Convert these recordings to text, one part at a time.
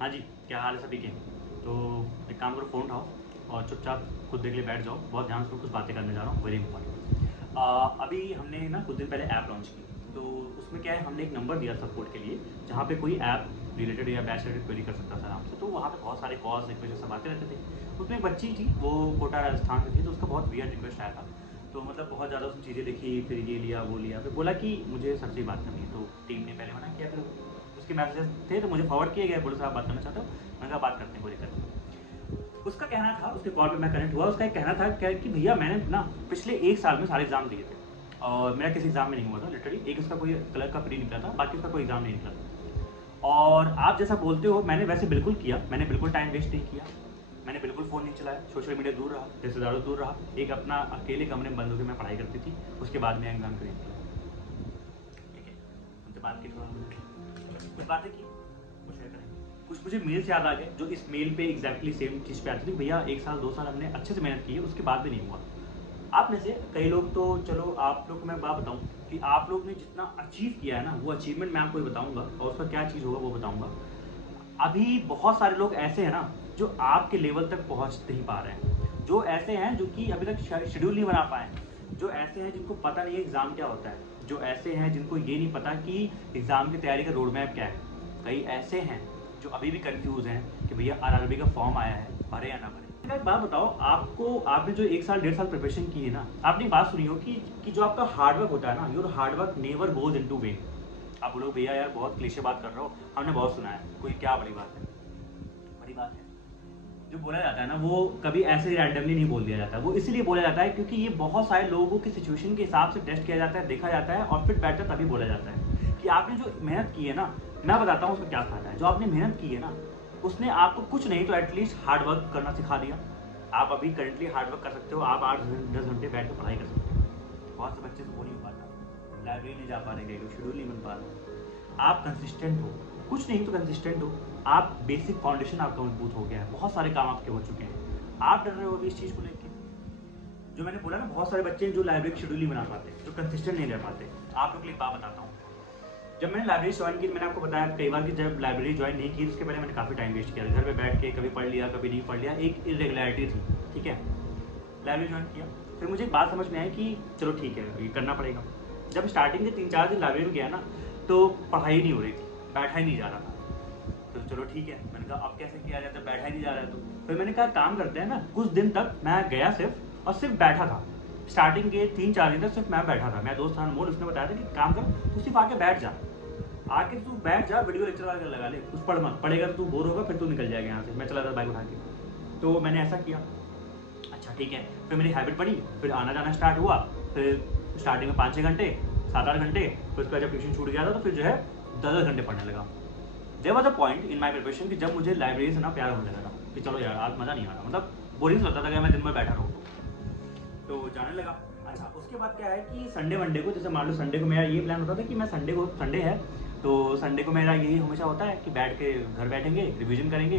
हाँ जी, क्या हाल है सभी के? तो एक काम करो, फ़ोन उठाओ और चुपचाप कुछ देर के लिए बैठ जाओ। बहुत ध्यान से कुछ बातें करने जा रहा हूँ, वेरी इंपॉर्टेंट। अभी हमने ना कुछ दिन पहले ऐप लॉन्च की, तो उसमें क्या है, हमने एक नंबर दिया सपोर्ट के लिए, जहाँ पे कोई ऐप रिलेटेड या बैच रिलेटेड क्वेरी कर सकता था आराम से। तो वहाँ पे बहुत सारे कॉल्स रिक्वेस्ट सब आते रहते थे। उसमें एक बच्ची थी, वो कोटा राजस्थान से थी, तो उसका बहुत वियर्ड रिक्वेस्ट आया था। तो मतलब बहुत ज़्यादा उसने चीज़ें लिखी, फिर ये लिया वो लिया, फिर बोला कि मुझे सर से ही बात करनी है। तो टीम ने पहले मना किया, फिर उसके मैसेजेस थे तो मुझे फॉरवर्ड किए गए, बोले साहब बात करना चाहते हो? मैंने कहा बात करते हैं, कोई दिक्कत नहीं। उसका कहना था, उसके कॉल पे मैं कनेक्ट हुआ, उसका एक कहना था क्या कि भैया मैंने ना पिछले 1 साल में सारे एग्ज़ाम दिए थे और मेरा किसी एग्ज़ाम में नहीं हुआ था लिटरली। एक उसका कोई क्लर्क का प्री निकला था, बाकी उसका कोई एग्ज़ाम नहीं निकला था। और आप जैसा बोलते हो मैंने वैसे बिल्कुल किया, मैंने बिल्कुल टाइम वेस्ट नहीं किया, मैंने बिल्कुल फ़ोन नहीं चलाया, सोशल मीडिया दूर रहा, रिश्तेदारों दूर रहा, एक अपना अकेले कमरे में बंद होकर मैं पढ़ाई करती थी। उसके बाद में एग्ज़ाम करी थी। ठीक है, उनसे बात की, थोड़ा कुछ बातें की, वो शेयर करेंगे। कुछ मुझे मेल्स याद आ गए जो इस मेल पे एग्जैक्टली सेम चीज़ पे आती थी, भैया 1 साल 2 साल हमने अच्छे से मेहनत की है, उसके बाद भी नहीं हुआ। आप में से कई लोग तो चलो, आप लोग को मैं बात बताऊं कि आप लोग ने जितना अचीव किया है ना, वो अचीवमेंट मैं आपको बताऊंगा और उसका क्या चीज़ होगा वो बताऊंगा। अभी बहुत सारे लोग ऐसे हैं ना जो आपके लेवल तक पहुंच नहीं पा रहे हैं, जो ऐसे हैं जो कि अभी तक शेड्यूल नहीं बना पाए, जो ऐसे हैं जिनको पता नहीं है एग्ज़ाम क्या होता है, जो ऐसे हैं जिनको ये नहीं पता कि एग्ज़ाम की तैयारी का रोड मैप क्या है। कई ऐसे हैं जो अभी भी कंफ्यूज हैं कि भैया आरआरबी का फॉर्म आया है, भरे या ना भरे। एक बात बताओ आपको, आपने जो 1 साल 1.5 साल प्रिपरेशन की है ना, आपने बात सुनी हो कि जो आपका हार्डवर्क होता है ना, your hard work never goes into when. आप बोलो भैया यार बहुत क्लीशे बात कर रहे हो, हमने बहुत सुना है, कोई क्या बड़ी बात है? बड़ी बात है। जो बोला जाता है ना, वो कभी ऐसे रैंडमली नहीं बोल दिया जाता, वो इसलिए बोला जाता है क्योंकि ये बहुत सारे लोगों की सिचुएशन के हिसाब से टेस्ट किया जाता है, देखा जाता है और फिर बेटर तभी बोला जाता है कि आपने जो मेहनत की है ना, मैं बताता हूँ उसका क्या फायदा है। जो आपने मेहनत की है ना, उसने आपको कुछ नहीं तो एटलीस्ट हार्ड वर्क करना सिखा दिया। आप अभी करंटली हार्ड वर्क कर सकते हो, आप 8 10 घंटे बैठ कर पढ़ाई कर सकते हो। बहुत से बच्चे से वो नहीं हो पाता, लाइब्रेरी नहीं जा पा रहे, कई लोग शेड्यूल नहीं बन पा रहे। आप कंसिस्टेंट हो, कुछ नहीं तो कंसिस्टेंट हो, आप बेसिक फाउंडेशन आपका मजबूत हो गया है, बहुत सारे काम आपके हो चुके हैं। आप डर रहे हो अभी इस चीज़ को लेकर। जो मैंने बोला ना, बहुत सारे बच्चे जो लाइब्रेरी शेड्यूल नहीं बना पाते, जो कंसिस्टेंट नहीं रह पाते। आप लोग के लिए बात बताता हूँ, जब मैंने लाइब्रेरी ज्वाइन की, मैंने आपको बताया कई बार कि जब लाइब्रेरी ज्वाइन नहीं की उसके पहले मैंने काफ़ी टाइम वेस्ट किया, घर पे बैठ के कभी पढ़ लिया कभी नहीं पढ़ लिया, एक इरेगुलरिटी थी। ठीक है, लाइब्रेरी ज्वाइन किया, फिर मुझे एक बात समझ में आई कि चलो ठीक है ये करना पड़ेगा। जब स्टार्टिंग के 3 4 दिन लाइब्रेरी में गया ना, तो पढ़ाई नहीं हो रही थी, बैठा ही नहीं जा रहा था। तो चलो ठीक है, मैंने कहा अब कैसे किया जाए जब बैठा ही नहीं जा रहा है। तो फिर मैंने कहा काम करते हैं ना, कुछ दिन तक मैं गया सिर्फ और सिर्फ बैठा था। स्टार्टिंग के 3 4 दिन तक सिर्फ मैं बैठा था। मेरा दोस्त था अनमोल, उसने बताया था कि काम कर, तू सिर्फ आके बैठ जा, आके तू बैठ जा, वीडियो लेक्चर वाला लगा ले, कुछ पढ़ मत, पढ़ेगा तो तू बोर होगा, फिर तू निकल जाएगा यहाँ से। मैं चला था बाइक उठा के, तो मैंने ऐसा किया। अच्छा ठीक है, फिर मेरी हैबिट पड़ी, फिर आना जाना स्टार्ट हुआ। फिर स्टार्टिंग में 5 6 घंटे, 7 8 घंटे, फिर उसके बाद जब ट्यूशन छूट गया था तो फिर जो है 10 10 घंटे पढ़ने लगा। There was a point in my preparation कि जब मुझे लाइब्रेरी से ना प्यार होने लगा कि चलो यार आज मज़ा नहीं आ रहा, मतलब बोरिंग लगता था कि मैं दिन भर बैठा रहूँ, तो जाने लगा। अच्छा उसके बाद क्या है कि संडे वनडे को, जैसे मान लो संडे को मेरा ये प्लान होता था कि मैं संडे को, संडे है तो संडे को मेरा यही हमेशा होता है कि बैठ के घर बैठेंगे, रिविजन करेंगे,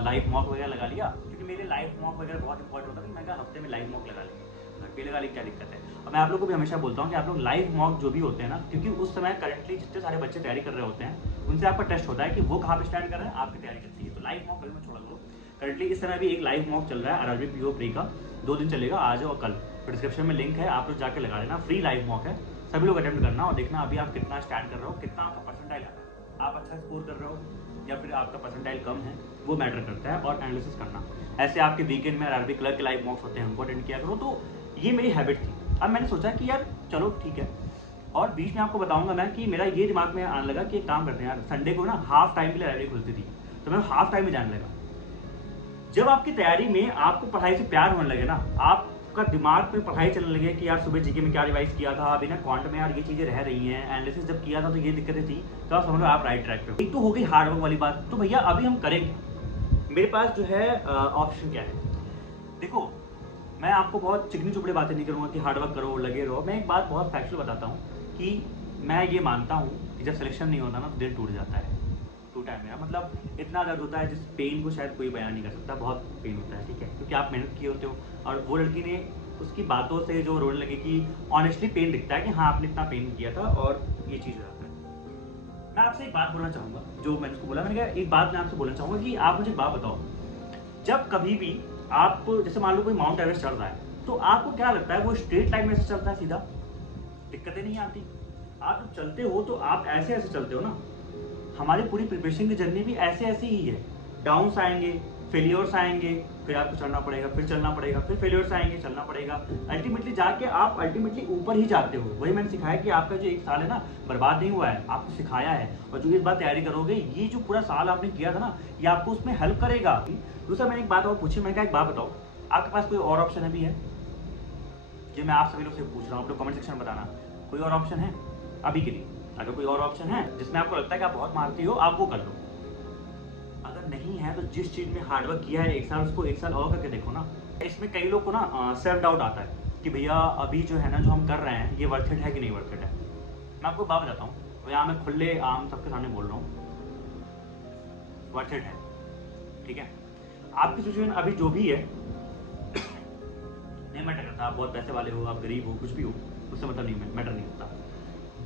लाइव मॉक वगैरह लगा लिया, क्योंकि मेरे लाइव मॉक वगैरह बहुत इंपॉर्टेंट होता है। मैंने कहा हफ्ते में लाइव मॉक लगा लेंगे, घर पे लगा लेंगे, क्या दिक्कत है। और मैं आप लोग को भी हमेशा बोलता हूँ कि आप लोग लाइव मॉक जो भी होते हैं ना, क्योंकि उस समय करंटली जितने सारे बच्चे तैयारी कर रहे होते हैं उनसे आपका टेस्ट होता है कि वो कहाँ पे स्टैंड कर रहे हैं, आपकी तैयारी करती है। तो लाइव मॉक कभी मत छोड़ा करो। करंटली इस समय भी एक लाइव मॉक चल रहा है आरआरबी पीओ प्री का, 2 दिन चलेगा, आज और कल। डिस्क्रिप्शन में लिंक है, आप लोग जाके लगा लेना, फ्री लाइव मॉक है, सभी लोग अटेम्प्ट करना और देखना अभी आप कितना स्टैंड कर रहे हो, कितना आपका परसेंटाइल आता है, आप अच्छा स्कोर कर रहे हो या फिर आपका परसेंटाइल कम है, वो मैटर करता है। और एनालिसिस करना, ऐसे आपके वीकेंड में आरआरबी क्लर्क के लाइव मॉक्स होते हैं, उनको अटेंड किया करो। तो ये मेरी हैबिट थी। अब मैंने सोचा कि यार चलो ठीक है, और बीच में आपको बताऊंगा मैं कि मेरा ये दिमाग में आने लगा कि एक काम करते हैं यार, संडे को ना हाफ टाइम के लिए लाइब्रेरी खुलती थी, तो मैं हाफ टाइम में जाने लगा। जब आपकी तैयारी में आपको पढ़ाई से प्यार होने लगे ना, आपका दिमाग में पढ़ाई चलने लगे कि यार सुबह जीके में क्या रिवाइज किया था, अभी ना क्वांट में यार ये चीज़ें रह रही हैं, एनालिसिस जब किया था तो ये दिक्कतें थी, तो आप समझ लो आप राइट ट्रैक पे हो। एक तो हो गई हार्डवर्क वाली बात। तो भैया अभी हम करेंगे, मेरे पास जो है ऑप्शन क्या है। देखो, मैं आपको बहुत चिकनी चुपड़ी बातें नहीं करूँगा कि हार्डवर्क करो लगे रहो। मैं एक बात बहुत फैक्चुअल बताता हूँ कि मैं ये मानता हूँ कि जब सिलेक्शन नहीं होता ना तो दिल टूट जाता है। टूटा है मेरा, मतलब इतना दर्द होता है जिस पेन को शायद कोई बयान नहीं कर सकता, बहुत पेन होता है। ठीक है, क्योंकि आप मेहनत किए होते हो और वो लड़की ने उसकी बातों से जो रोने लगे कि ऑनेस्टली पेन दिखता है कि हाँ आपने इतना पेन किया था और ये चीज़ हो जाता है। मैं आपसे एक बात बोलना चाहूँगा, जो मैंने उसको बोला, मैंने कहा एक बात मैं आपसे बोलना चाहूँगा कि आप मुझे एक बात बताओ, जब कभी भी आप जैसे मान लो कोई माउंट एवरेस्ट चढ़ रहा है, तो आपको क्या लगता है वो स्ट्रेट लाइन में से चलता है सीधा? दिक्कतें नहीं आती। आप जब चलते हो तो आप ऐसे-ऐसे चलते हो ना। हमारी पूरी प्रिपरेशन की जर्नी भी ऐसे-ऐसे ही है। डाउन्स आएँगे, फेल्योर्स आएँगे, फिर आपको चढ़ना पड़ेगा, फिर चलना पड़ेगा, फिर फेल्योर्स आएँगे, चलना पड़ेगा। अल्टीमेटली जाके आप अल्टीमेटली ऊपर ही जाते हो। वही मैंने सिखाया कि आपका जो 1 साल है ना, बर्बाद नहीं हुआ है, आपको सिखाया है। और जो इस बार तैयारी करोगे, ये जो पूरा साल आपने किया था ना, ये आपको उसमें हेल्प करेगा। दूसरा मैंने एक बात और पूछी, मैंने कहा एक बात बताओ, आपके पास कोई और ऑप्शन अभी है? ये मैं आप सभी लोग से पूछ रहा हूँ, आप लोग कमेंट सेक्शन में बताना। कोई और ऑप्शन है अभी के लिए? अगर कोई और ऑप्शन है जिसमें आपको लगता है कि आप बहुत मारती हो, आप वो कर लो। अगर नहीं है तो जिस चीज़ में हार्ड वर्क किया है 1 साल, उसको 1 साल और करके देखो ना। इसमें कई लोग को ना सेल्फ डाउट आता है कि भैया अभी जो है ना, जो हम कर रहे हैं, ये वर्थ इट है कि नहीं वर्थ इट है। मैं आपको बात बताता हूँ, तो यहाँ मैं खुले आम सबके सामने बोल रहा हूँ, वर्थ इट है। ठीक है, आपकी सिचुएशन अभी जो भी है नहीं मैटर करता, आप बहुत पैसे वाले हो, आप गरीब हो, कुछ भी हो, उससे मतलब नहीं मैटर नहीं होता।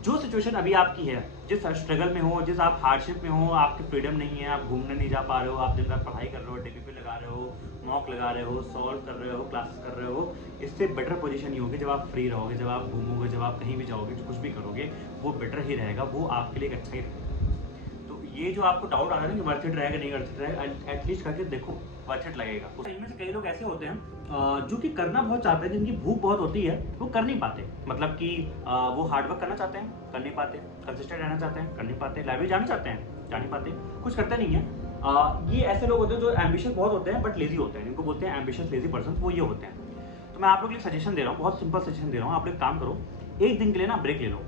जो सिचुएशन अभी आपकी है, जिस स्ट्रगल में हो, जिस आप हार्डशिप में हो, आपकी फ्रीडम नहीं है, आप घूमने नहीं जा पा रहे हो, आप दिन रात पढ़ाई कर रहे हो, डीपीपी लगा रहे हो, मॉक लगा रहे हो, सॉल्व कर रहे हो, क्लासेस कर रहे हो, इससे बेटर पोजीशन ही होगी जब आप फ्री रहोगे, जब आप घूमोगे, जब आप कहीं भी जाओगे, कुछ भी करोगे, वो बेटर ही रहेगा, वो आपके लिए एक अच्छा ही रहेगा। तो ये जो आपको डाउट आ रहा है ना कि वर्थ इट रहेगा नहीं वर्थ इट रहेगा, एटलीस्ट करके देखो, वर्थ इट लगेगा। इनमें से कई लोग ऐसे होते हैं जो कि करना बहुत चाहते हैं, जिनकी भूख बहुत होती है, वो कर नहीं पाते। मतलब कि वो हार्ड वर्क करना चाहते हैं, कर नहीं पाते, कंसिस्टेंट रहना चाहते हैं, कर नहीं पाते, लाइब्रेरी जाना चाहते हैं, जा नहीं पाते, कुछ करते नहीं है। ये ऐसे लोग होते हैं जो एम्बिशियस बहुत होते हैं बट लेजी होते हैं, इनको बोलते हैं एम्बिशियस लेजी पर्सन, वो ये होते हैं। तो मैं आप लोग के लिए सजेशन दे रहा हूँ, बहुत सिंपल सजेशन दे रहा हूँ, आप लोग काम करो, एक दिन के लिए ना ब्रेक ले लो।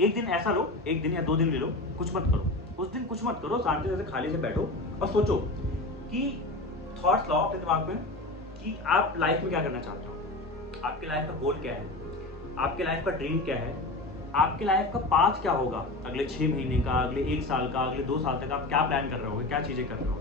एक दिन ऐसा लो, 1 दिन या 2 दिन ले लो, कुछ मत करो। उस दिन कुछ मत करो, शांति से खाली से बैठो और सोचो कि थॉट्स लाओ अपने दिमाग में कि आप लाइफ में क्या करना चाहते हो, आपके लाइफ का गोल क्या है, आपके लाइफ का ड्रीम क्या है, आपके लाइफ का पाथ क्या होगा, अगले 6 महीने का, अगले 1 साल का, अगले 2 साल तक आप क्या प्लान कर रहे हो, क्या चीजें कर रहे हो।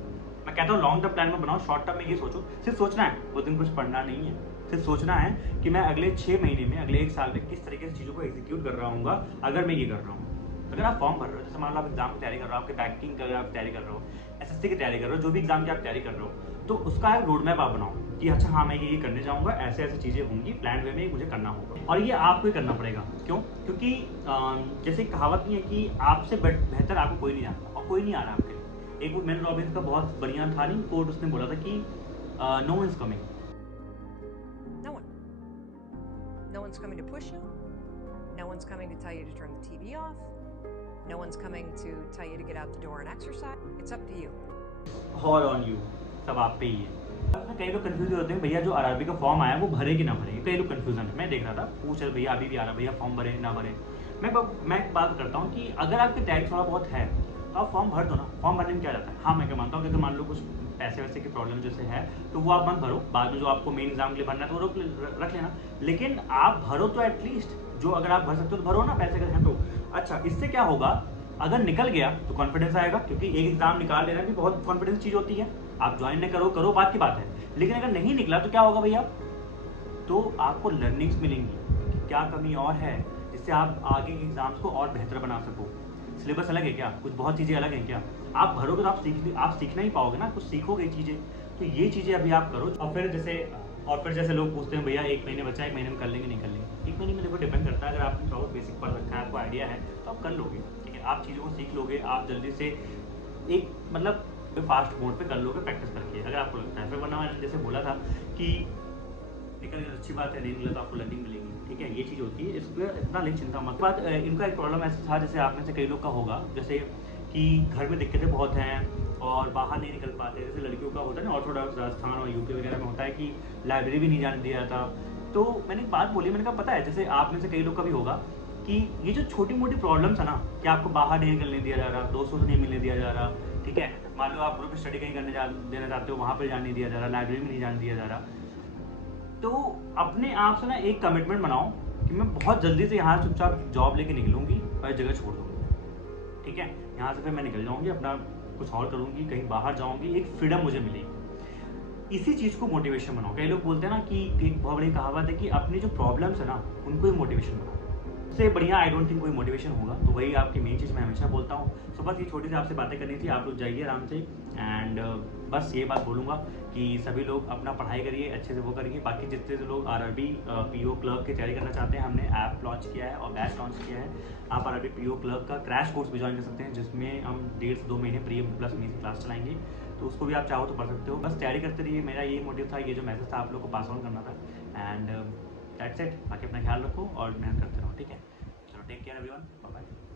मैं कहता हूँ लॉन्ग टर्म प्लान में बनाओ, शॉर्ट टर्म में ये सोचो, सिर्फ सोचना है, उस दिन कुछ पढ़ना नहीं है, सिर्फ सोचना है कि मैं अगले 6 महीने में, अगले 1 साल में किस तरीके से चीज़ों को एग्जीक्यूट कर रहा हूँ अगर मैं ये कर रहा हूँ। अगर आप फॉर्म भर रहे हो, जैसे मान लो आप एग्जाम की तैयारी कर रहे हो, आपके बैंकिंग का आप तैयारी कर रहे हो, एसएससी की तैयारी कर रहे हो, जो भी एग्जाम की आप तैयारी कर रहे हो, तो उसका एक रोड मैप आप बनाओ कि अच्छा हाँ मैं ये करने जाऊँगा, ऐसे ऐसे चीज़ें होंगी, प्लान वे में मुझे करना होगा। और ये आपको ही करना पड़ेगा। क्यों? क्योंकि जैसे कहावत नहीं है कि आपसे बेहतर आपको कोई नहीं जानता, और कोई नहीं आ रहा आपके लिए। एक वो मेल रॉबिन्स का बहुत बढ़िया था नहीं कोट, उसने बोला था कि no one is coming. No one's coming to push you. No one's coming to tell you to turn the TV off. No one's coming to tell you to get out the door and exercise. It's up to you. All on you. सब आप पे ही है। कई लोग confuse होते हैं भैया जो आरआरबी का फॉर्म आया वो भरे कि ना भरे, कई लोग कंफ्यूजन है। मैं देख रहा था, पूछ रहे भैया अभी भी आ रहा, भैया फॉर्म भरे ना भरे। मैं एक बात करता हूँ कि अगर आपकी तैयारी थोड़ा बहुत है तो आप फॉर्म भर दो ना। फॉर्म भरने में क्या जाता है? हाँ मैं क्या मानता हूँ कि अगर मान लो कुछ पैसे वैसे की प्रॉब्लम जैसे है तो वो आप मत भरो, बाद में जो आपको मेन एग्जाम के लिए भरना है तो वो रख लेना, लेकिन आप भरो तो एटलीस्ट, जो अगर आप भर सकते हो तो भरो ना, पैसे अगर हैं तो। अच्छा, इससे क्या होगा, अगर निकल गया तो कॉन्फिडेंस आएगा, क्योंकि एक एग्जाम निकाल लेना भी बहुत कॉन्फिडेंस चीज होती है। आप ज्वाइन न करो बात की बात है, लेकिन अगर नहीं निकला तो क्या होगा भैया, तो आपको लर्निंग्स मिलेंगी कि क्या कमी और है जिससे आप आगे के एग्जाम्स को और बेहतर बना सको। सिलेबस अलग है क्या, कुछ बहुत चीज़ें अलग हैं क्या, आप भरोगे तो आप सीखना ही पाओगे ना, कुछ सीखोगे चीज़ें। तो ये चीज़ें अभी आप करो। और फिर जैसे लोग पूछते हैं भैया 1 महीने बचा, 1 महीने में कर लेंगे नहीं कर लेंगे। 1 महीने में देखो डिपेंड करता है, अगर आपने थोड़ा बेसिक पढ़ रखा है, आपको आइडिया है तो आप कर लोगे, ठीक है, आप चीज़ों को सीख लोगे, आप जल्दी से एक मतलब फास्ट मोड पे कर लोगे प्रैक्टिस करके, अगर आपको लगता है। फिर वरना मैंने जैसे बोला था कि निकल गया अच्छी बात है, नहीं मिला तो आपको लर्निंग मिलेगी, ठीक है, ये चीज़ होती है, इस पर इतना लेकिन चिंता मत। बात इनका एक प्रॉब्लम ऐसा था, जैसे आप में से कई लोग का होगा, जैसे कि घर में दिक्कतें बहुत हैं और बाहर नहीं निकल पाते, जैसे लड़कियों का होता है ना, ऑर्थोडॉक्स राजस्थान और यूपी वगैरह में होता है कि लाइब्रेरी भी नहीं जाने दिया जाता। तो मैंने एक बात बोली, मैंने कहा पता है, जैसे आप में से कई लोग का भी होगा कि ये जो छोटी मोटी प्रॉब्लम्स है ना, कि आपको बाहर नहीं निकलने दिया जा रहा, दोस्तों से नहीं मिलने दिया जा रहा, ठीक है, मान लो आप ग्रुप स्टडी कहीं करने देना चाहते हो, वहाँ पर जाने दिया जा रहा, लाइब्रेरी में नहीं जाने दिया जा रहा, तो अपने आप से ना एक कमिटमेंट बनाओ कि मैं बहुत जल्दी से यहाँ चुपचाप जॉब लेके निकलूंगी और जगह छोड़ दूंगी, ठीक है, यहाँ से फिर मैं निकल जाऊंगी, अपना कुछ और करूंगी, कहीं बाहर जाऊंगी, एक फ्रीडम मुझे मिलेगी। इसी चीज़ को मोटिवेशन बनाओ। कई लोग बोलते हैं ना कि एक बहुत बड़ी कहावत है कि अपनी जो प्रॉब्लम्स है ना उनको ही मोटिवेशन बनाओ। उससे बढ़िया आई डोंट थिंक कोई मोटिवेशन होगा। तो वही आपकी मेन चीज़ मैं हमेशा बोलता हूँ। सो बस ये छोटी सी आपसे बातें करनी थी, आप लोग जाइए आराम से। एंड बस ये बात बोलूँगा कि सभी लोग अपना पढ़ाई करिए, अच्छे से वो करिए। बाकी जितने लोग आरआरबी पीओ क्लर्क की तैयारी करना चाहते हैं, हमने ऐप लॉन्च किया है और बैच लॉन्च किया है। आप आरआरबी पीओ क्लर्क का क्रैश कोर्स भी ज्वाइन कर सकते हैं, जिसमें हम 1.5 से 2 महीने प्री प्लस में से क्लास चलाएंगे। तो उसको भी आप चाहो तो पढ़ सकते हो। बस तैयारी करते रहिए, मेरा ये मोटिव था, ये जो मैसेज था आप लोग को पास ऑन करना था। And that's it. बाकी अपना ख्याल रखो और मेहनत करते रहो, ठीक है? चलो take care everyone, bye bye.